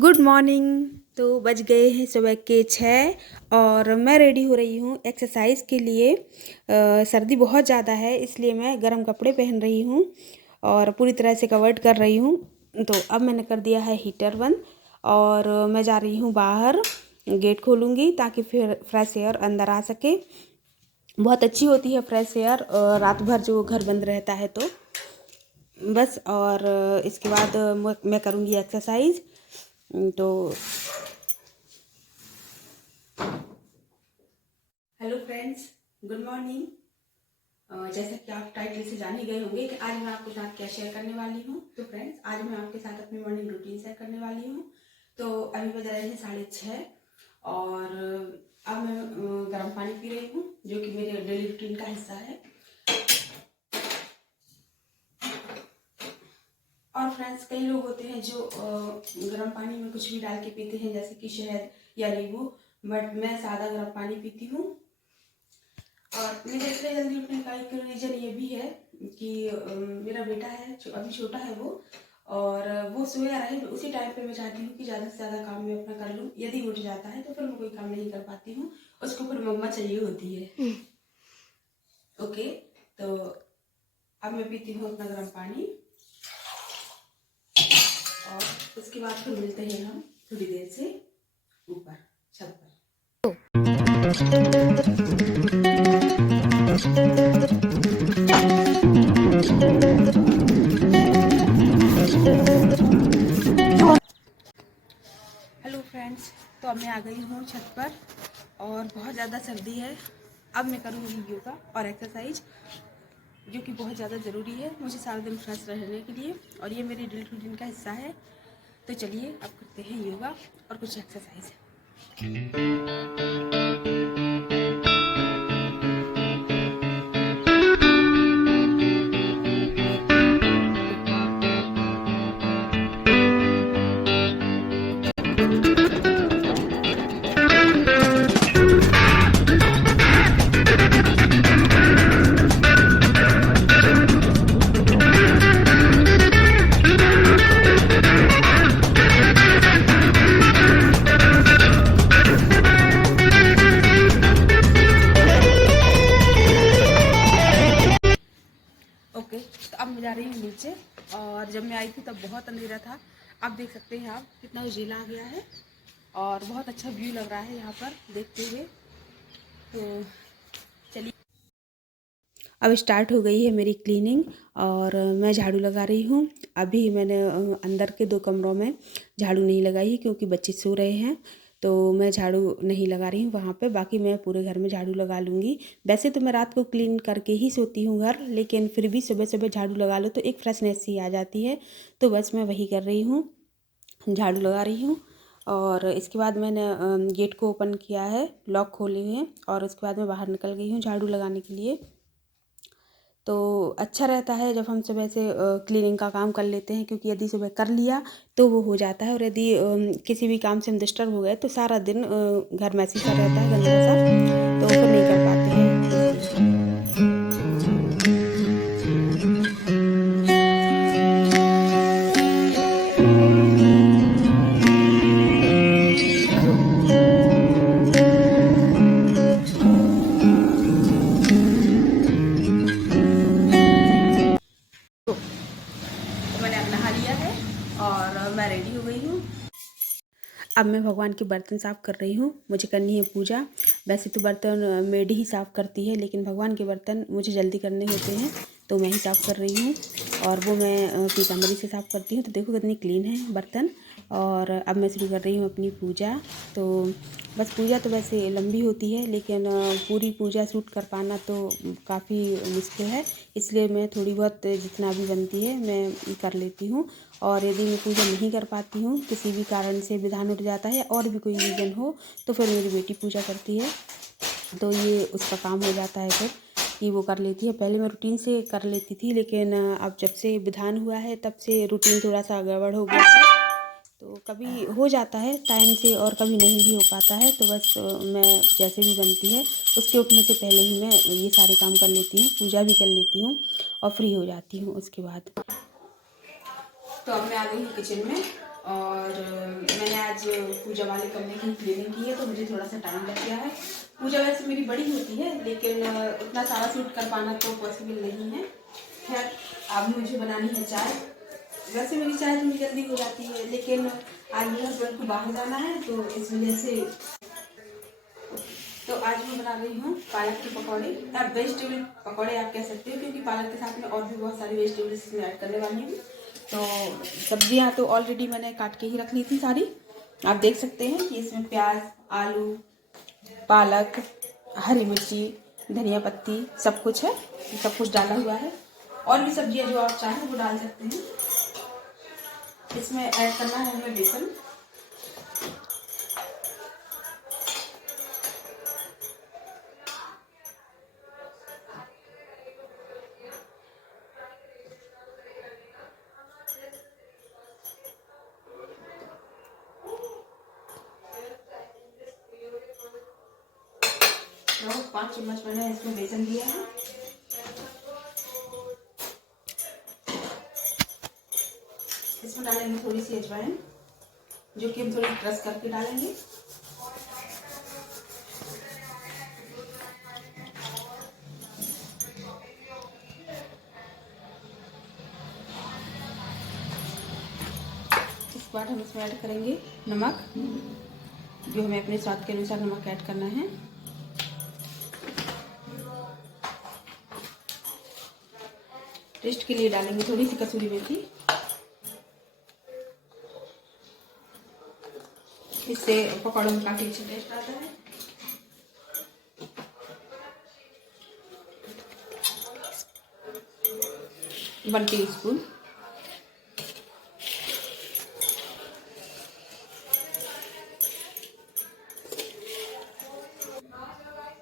Good morning. तो बज गए हैं सुबह के 6 और मैं रेडी हो रही हूँ एक्सरसाइज के लिए। सर्दी बहुत ज़्यादा है इसलिए मैं गर्म कपड़े पहन रही हूँ और पूरी तरह से कवर्ड कर रही हूँ। तो अब मैंने कर दिया है हीटर बंद और मैं जा रही हूँ बाहर। गेट खोलूँगी ताकि फिर फ्रेश एयर अंदर आ सके। बहुत अच्छी होती है फ्रेश एयर रात भर जो घर बंद रहता है तो बस। और इसके बाद मैं करूँगी एक्सरसाइज। तो हेलो फ्रेंड्स, गुड मॉर्निंग। जैसा कि आप टाइटल से जान ही गए होंगे कि आज मैं आपके साथ क्या शेयर करने वाली हूँ। तो फ्रेंड्स, आज मैं आपके साथ अपनी मॉर्निंग रूटीन शेयर करने वाली हूँ। तो अभी बज रहे हैं 6:30 और अब मैं गर्म पानी पी रही हूँ जो कि मेरे डेली रूटीन का हिस्सा है। और फ्रेंड्स, कई लोग होते हैं जो गर्म पानी में कुछ भी डाल के पीते हैं जैसे कि शहद या नींबू, बट मैं सादा गर्म पानी पीती हूँ। और मेरे इतने जल्दी उठने का एक रीज़न ये भी है कि मेरा बेटा है अभी छोटा है वो, और वो सोया रहे उसी टाइम पे मैं चाहती हूँ कि ज़्यादा से ज़्यादा काम मैं अपना कर लूँ। यदि उठ जाता है तो फिर मैं कोई काम नहीं कर पाती हूँ, उसको फिर मम्मा चाहिए होती है। ओके, तो अब मैं पीती हूँ अपना गर्म पानी और उसके बाद फिर मिलते हैं हम थोड़ी देर से ऊपर छत पर। हेलो फ्रेंड्स, तो अब मैं आ गई हूँ छत पर और बहुत ज़्यादा सर्दी है। अब मैं करूँगी योगा और एक्सरसाइज जो कि बहुत ज़्यादा ज़रूरी है मुझे सारा दिन फ्रेश रहने के लिए, और ये मेरी डेली रूटीन का हिस्सा है। तो चलिए अब करते हैं योगा और कुछ एक्सरसाइज। ओके, तो अब मैं जा रही हूँ नीचे। और जब मैं आई थी तब बहुत अंधेरा था। अब देख सकते हैं आप कितना उजीला आ गया है और बहुत अच्छा व्यू लग रहा है यहाँ पर देखते हुए। तो चलिए, अब स्टार्ट हो गई है मेरी क्लीनिंग और मैं झाड़ू लगा रही हूँ। अभी मैंने अंदर के 2 कमरों में झाड़ू नहीं लगाई क्योंकि बच्चे सो रहे हैं, तो मैं झाड़ू नहीं लगा रही हूँ वहाँ पे। बाकी मैं पूरे घर में झाड़ू लगा लूँगी। वैसे तो मैं रात को क्लीन करके ही सोती हूँ घर, लेकिन फिर भी सुबह सुबह झाड़ू लगा लो तो एक फ्रेशनेस सी आ जाती है। तो बस मैं वही कर रही हूँ, झाड़ू लगा रही हूँ। और इसके बाद मैंने गेट को ओपन किया है, लॉक खोले हुए हैं, और उसके बाद मैं बाहर निकल गई हूँ झाड़ू लगाने के लिए। तो अच्छा रहता है जब हम सुबह से क्लीनिंग का काम कर लेते हैं, क्योंकि यदि सुबह कर लिया तो वो हो जाता है, और यदि किसी भी काम से हम डिस्टर्ब हो गए तो सारा दिन घर मैसी सा रहता है, गंदा सा, तो फिर नहीं कर पाते हैं इसलिए। तो मैंने अब नहा लिया है और मैं रेडी हो गई हूँ। अब मैं भगवान के बर्तन साफ़ कर रही हूँ, मुझे करनी है पूजा। वैसे तो बर्तन मेड ही साफ़ करती है, लेकिन भगवान के बर्तन मुझे जल्दी करने होते हैं तो मैं ही साफ़ कर रही हूँ, और वो मैं पीतांबरी से साफ़ करती हूँ। तो देखो कितनी क्लीन है बर्तन। और अब मैं शुरू कर रही हूँ अपनी पूजा। तो बस पूजा तो वैसे लंबी होती है, लेकिन पूरी पूजा शूट कर पाना तो काफ़ी मुश्किल है, इसलिए मैं थोड़ी बहुत जितना भी बनती है मैं कर लेती हूँ। और यदि मैं पूजा नहीं कर पाती हूँ, किसी भी कारण से विधान उठ जाता है और भी कोई रीज़न हो, तो फिर मेरी बेटी पूजा करती है, तो ये उसका काम हो जाता है फिर कि वो कर लेती है। पहले मैं रूटीन से कर लेती थी, लेकिन अब जब से विधान हुआ है तब से रूटीन थोड़ा सा गड़बड़ हो गया है। तो कभी हो जाता है टाइम से और कभी नहीं भी हो पाता है। तो बस मैं जैसे भी बनती है उसके उठने से पहले ही मैं ये सारे काम कर लेती हूँ, पूजा भी कर लेती हूँ और फ्री हो जाती हूँ उसके बाद। तो अब मैं आ गई हूँ किचन में और मैंने आज पूजा वाले कमरे की क्लीनिंग की है तो मुझे थोड़ा सा टाइम लग गया है। पूजा वैसे मेरी बड़ी होती है लेकिन उतना सारा शूट कर पाना तो पॉसिबल नहीं है। खैर अब मुझे बनानी है चाय। वैसे मेरी चाय थोड़ी जल्दी हो जाती है लेकिन आज मेरे हस्बैंड को बाहर जाना है तो इस वजह से तो आज मैं बना रही हूँ पालक के पकौड़े। आप वेजिटेबल पकौड़े आप कह सकते हो क्योंकि पालक के साथ में और भी बहुत सारी वेजिटेबल्स इसमें ऐड करने वाली हूँ। तो सब्जियाँ तो ऑलरेडी मैंने काट के ही रख ली थी सारी। आप देख सकते हैं कि इसमें प्याज, आलू, पालक, हरी मिर्ची, धनिया पत्ती सब कुछ है, सब कुछ डाला हुआ है। और भी सब्जियाँ जो आप चाहें वो डाल सकते हैं। इसमें ऐड करना है हमें बेसन। लगभग 5 चम्मच मैंने इसमें बेसन दिया है। इसमें डालेंगे थोड़ी सी अजवाइन जो कि हम थोड़ी क्रश करके डालेंगे। इसके बाद हम इसमें ऐड करेंगे नमक, जो हमें अपने स्वाद के अनुसार नमक ऐड करना है। टेस्ट के लिए डालेंगे थोड़ी सी कसूरी मेथी, इससे पकौड़ों में काफी अच्छा टेस्ट आता है। वन टीस्पून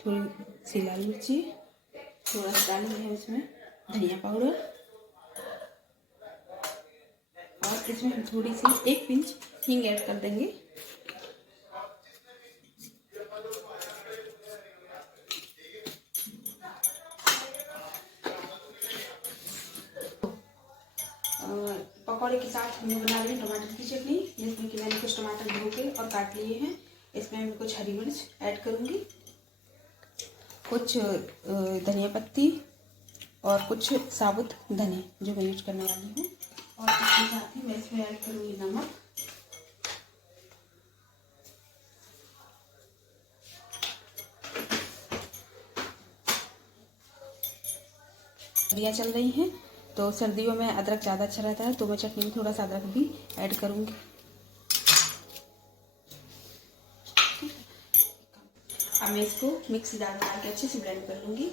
थोड़ी सी लाल मिर्ची, थोड़ा सा डालेंगे हम इसमें धनिया पाउडर और इसमें हम थोड़ी सी 1 पिंच हींग ऐड कर देंगे। पकौड़े के साथ मैं बना रही हूँ टमाटर की चटनी, जिसमें कि मैंने कुछ टमाटर धो के और काट लिए हैं। इसमें मैं कुछ हरी मिर्च ऐड करूँगी, कुछ धनिया पत्ती और कुछ साबुत धने जो मैं यूज करने वाली हूँ। और इसके साथ ही मैं इसमें ऐड करूँगी नमक, सर्दियाँ चल रही हैं तो सर्दियों में अदरक ज़्यादा अच्छा रहता है तो मैं चटनी में थोड़ा सा अदरक भी ऐड करूँगी। अब मैं इसको मिक्सी जार में डाल के अच्छे से ब्लेंड कर लूँगी।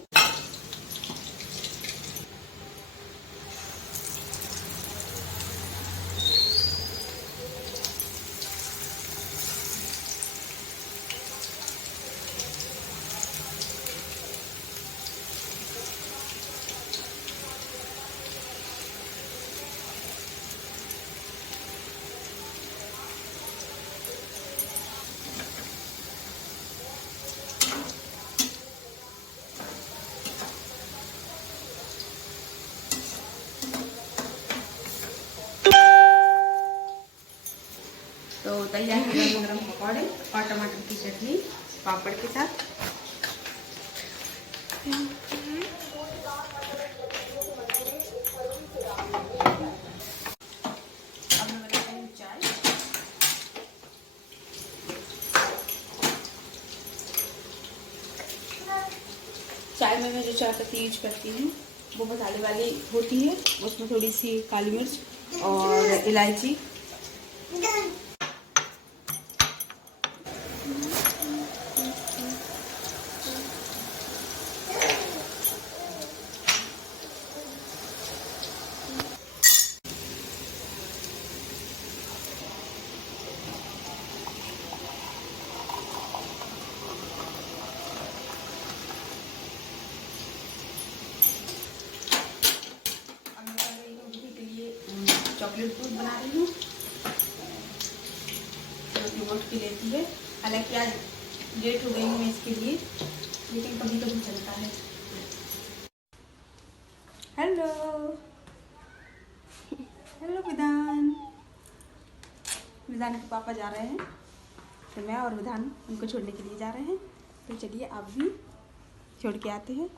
तो तैयार है गरम गरम पकौड़े और टमाटर की चटनी पापड़ के साथ। अब मैं बनाती हूँ चाय। चाय में मैं जो चाय पत्ती यूज करती हूँ वो मसाले वाली होती है, उसमें थोड़ी सी काली मिर्च और इलायची, चॉकलेट दूध बना रही हूँ जो कि वोट की लेती है। हालांकि आज लेट हो गई हूँ मैं इसके लिए, लेकिन कभी कभी चलता है। हेलो हेलो विदान, विधान के पापा जा रहे हैं, तो मैं और विधान उनको छोड़ने के लिए जा रहे हैं। तो चलिए आप भी छोड़ के आते हैं।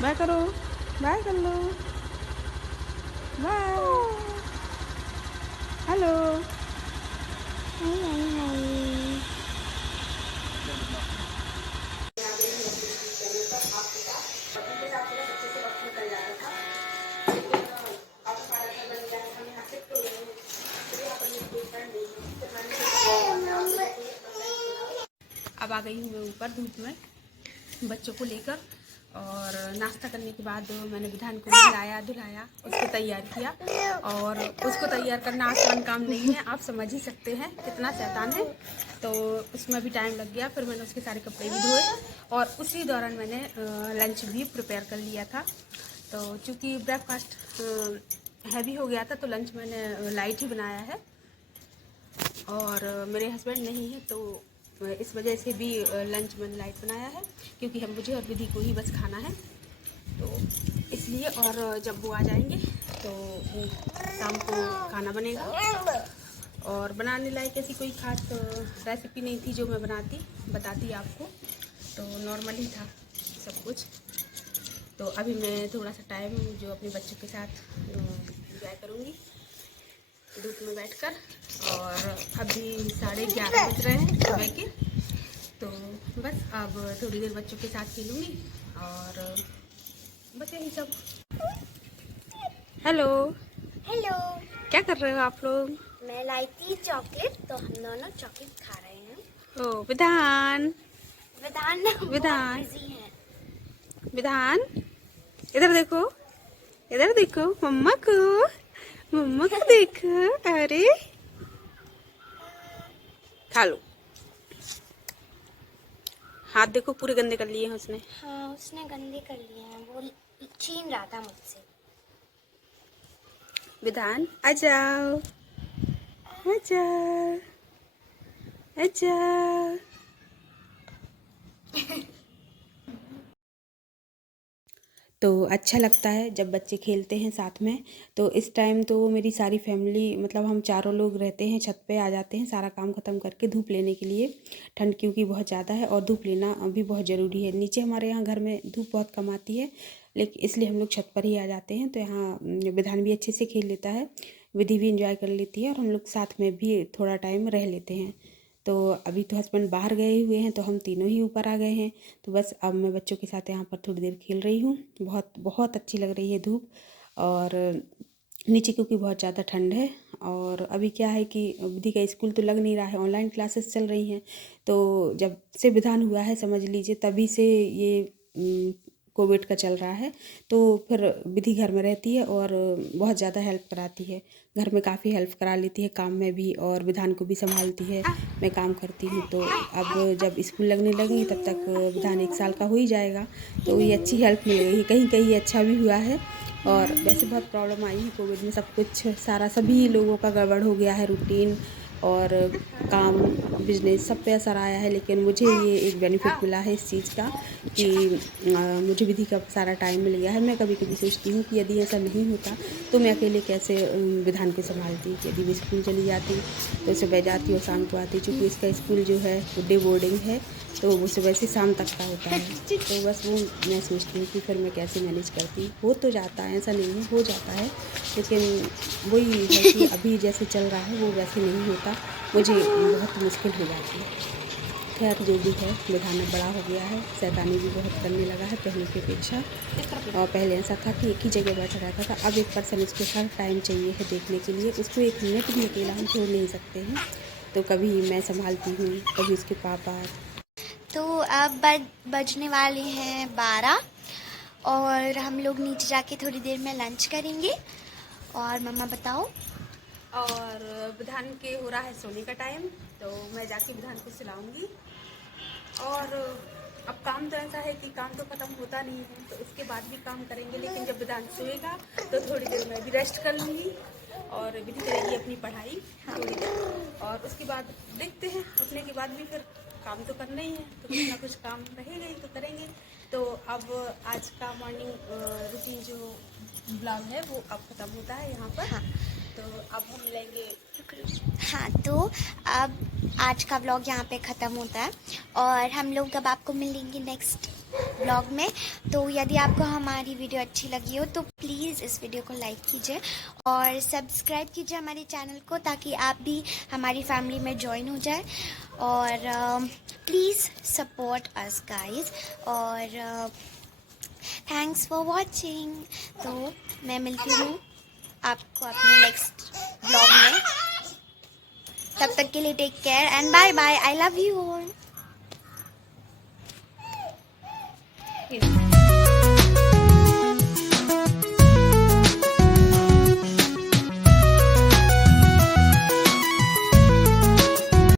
बाय करो, बाय कर लो, बाय, हेलो, अब आ गई हूँ मैं ऊपर धूप में बच्चों को लेकर। और नाश्ता करने के बाद मैंने विधान को नहलाया धुलाया, उसको तैयार किया। और उसको तैयार करना आसान काम नहीं है, आप समझ ही सकते हैं कितना शैतान है। तो उसमें भी टाइम लग गया। फिर मैंने उसके सारे कपड़े भी धोए और उसी दौरान मैंने लंच भी प्रिपेयर कर लिया था। तो चूँकि ब्रेकफास्ट हैवी हो गया था तो लंच मैंने लाइट ही बनाया है। और मेरे हस्बैंड नहीं है तो इस वजह से भी लंच मैंने लाइट बनाया है, क्योंकि मुझे और विधि को ही बस खाना है तो इसलिए। और जब वो आ जाएंगे तो शाम को खाना बनेगा। और बनाने लायक ऐसी कोई खास रेसिपी नहीं थी जो मैं बताती आपको, तो नॉर्मल ही था सब कुछ। तो अभी मैं थोड़ा सा टाइम जो अपने बच्चों के साथ एंजॉय करूँगी धूप में बैठकर। और अभी 11:30 बज रहे हैं सुबह के। तो बस अब थोड़ी देर बच्चों के साथ खेलूँगी और बस यही सब। हेलो हेलो, क्या कर रहे हो आप लोग? मैं लाई थी चॉकलेट, तो हम दोनों चॉकलेट खा रहे हैं। ओ विधान, विधान विधान, बहुत बिजी है। विधान इधर देखो मम्मा को देखो। अरे खा लो, हाथ देखो पूरे गंदे कर लिए हैं उसने। हाँ, उसने गंदे कर लिए हैं, वो छीन रहा था मुझसे। विधान आ जाओ, आ जाओ, आ जाओ। तो अच्छा लगता है जब बच्चे खेलते हैं साथ में। तो इस टाइम तो मेरी सारी फैमिली मतलब हम चारों लोग रहते हैं, छत पे आ जाते हैं सारा काम ख़त्म करके धूप लेने के लिए। ठंड क्योंकि बहुत ज़्यादा है और धूप लेना भी बहुत ज़रूरी है। नीचे हमारे यहाँ घर में धूप बहुत कम आती है, लेकिन इसलिए हम लोग छत पर ही आ जाते हैं। तो यहाँ विधान भी अच्छे से खेल लेता है, विधि भी इंजॉय कर लेती है और हम लोग साथ में भी थोड़ा टाइम रह लेते हैं। तो अभी तो हस्बैंड बाहर गए हुए हैं तो हम तीनों ही ऊपर आ गए हैं। तो बस अब मैं बच्चों के साथ यहाँ पर थोड़ी देर खेल रही हूँ। बहुत बहुत अच्छी लग रही है धूप। और नीचे क्योंकि बहुत ज़्यादा ठंड है। और अभी क्या है कि विधि का स्कूल तो लग नहीं रहा है, ऑनलाइन क्लासेस चल रही हैं। तो जब से विधान हुआ है समझ लीजिए तभी से ये कोविड का चल रहा है। तो फिर विधि घर में रहती है और बहुत ज़्यादा हेल्प कराती है, घर में काफ़ी हेल्प करा लेती है काम में भी, और विधान को भी संभालती है। मैं काम करती हूँ तो अब जब स्कूल लगने लगेंगे तब तक विधान 1 साल का हो ही जाएगा। तो ये अच्छी हेल्प मिल गई है, कहीं कहीं अच्छा भी हुआ है। और वैसे बहुत प्रॉब्लम आई है कोविड में, सब कुछ सभी लोगों का गड़बड़ हो गया है, रूटीन और काम बिजनेस सब पे असर आया है। लेकिन मुझे ये एक बेनिफिट मिला है इस चीज़ का कि मुझे विधि का सारा टाइम मिल गया है। मैं कभी कभी सोचती हूँ कि यदि ऐसा नहीं होता तो मैं अकेले कैसे विधान को संभालती। यदि वो स्कूल चली जाती तो सुबह जाती और शाम को आती, चूँकि इसका स्कूल जो है वो डे बोर्डिंग है तो वो सुबह से शाम तक का होता है। तो बस वो मैं सोचती हूँ कि फिर मैं कैसे मैनेज करती। हो तो जाता है, ऐसा नहीं है, हो जाता है, लेकिन वही है कि अभी जैसे चल रहा है वो वैसे नहीं होता, मुझे बहुत मुश्किल हो जाती है। खैर जो भी है, विधान बड़ा हो गया है, शैतानी भी बहुत करने लगा है पहले की अपेक्षा। और पहले ऐसा था कि एक ही जगह बैठा रहता था, अब एक पर्सन उसको हर टाइम चाहिए है देखने के लिए, उसको 1 मिनट भी अकेला हम छोड़ नहीं सकते हैं। तो कभी मैं संभालती हूँ, कभी उसके पापा। तो अब बजने वाले हैं 12 और हम लोग नीचे जाके थोड़ी देर में लंच करेंगे। और मम्मा बताओ। और विधान के हो रहा है सोने का टाइम, तो मैं जाके विधान को सुलाऊंगी। और अब काम काम तो ऐसा है कि काम तो खत्म होता नहीं है, तो उसके बाद भी काम करेंगे, लेकिन जब वेदांत सोएगा तो थोड़ी देर मैं भी रेस्ट कर लूँगी और विधि करेगी अपनी पढ़ाई थोड़ी देर, और उसके बाद देखते हैं, उठने के बाद भी फिर काम तो करना ही है, तो कुछ ना कुछ काम रहेगा ही तो करेंगे। तो अब आज का मॉर्निंग रूटीन जो ब्लॉग है वो अब ख़त्म होता है यहाँ पर। हाँ। तो अब हम लेंगे। हाँ, तो अब आज का व्लॉग यहाँ पे ख़त्म होता है और हम लोग अब आपको मिलेंगे नेक्स्ट व्लॉग में। तो यदि आपको हमारी वीडियो अच्छी लगी हो तो प्लीज़ इस वीडियो को लाइक कीजिए और सब्सक्राइब कीजिए हमारे चैनल को, ताकि आप भी हमारी फैमिली में ज्वाइन हो जाए। और प्लीज़ सपोर्ट अस गाइस, और थैंक्स फॉर वॉचिंग। तो मैं मिलती हूँ आपको अपने नेक्स्ट ब्लॉग में। तब तक के लिए take care and bye bye. I love you all.